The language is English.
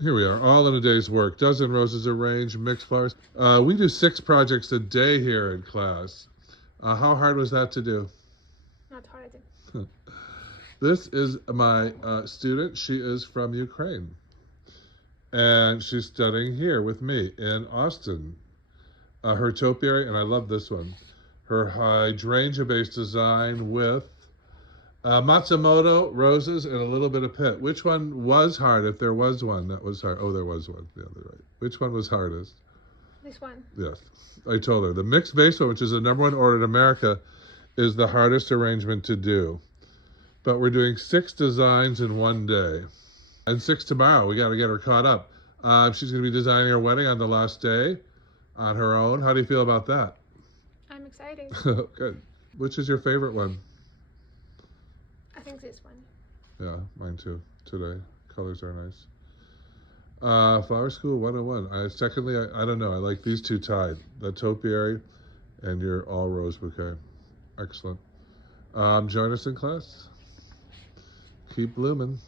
Here we are, all in a day's work. Dozen roses arranged, mixed flowers. We do 6 projects a day here in class. How hard was that to do? Not hard. This is my student. She is from Ukraine. And she's studying here with me in Austin. Her topiary, and I love this one, her hydrangea-based design with Matsumoto roses and a little bit of pit. Which one was hard, if there was one that was hard? Oh, there was one. Yeah, they're right. Which one was hardest? This one. Yes. I told her. The mixed vase one, which is the #1 order in America, is the hardest arrangement to do. But we're doing 6 designs in one day. And 6 tomorrow. We got to get her caught up. She's going to be designing her wedding on the last day on her own. How do you feel about that? I'm excited. Good. Which is your favorite one? I think this one. Yeah, mine too. Today, colors are nice. Flower School 101. Secondly, I don't know. I like these 2 tied. The topiary and your all rose bouquet. Excellent. Join us in class. Keep blooming.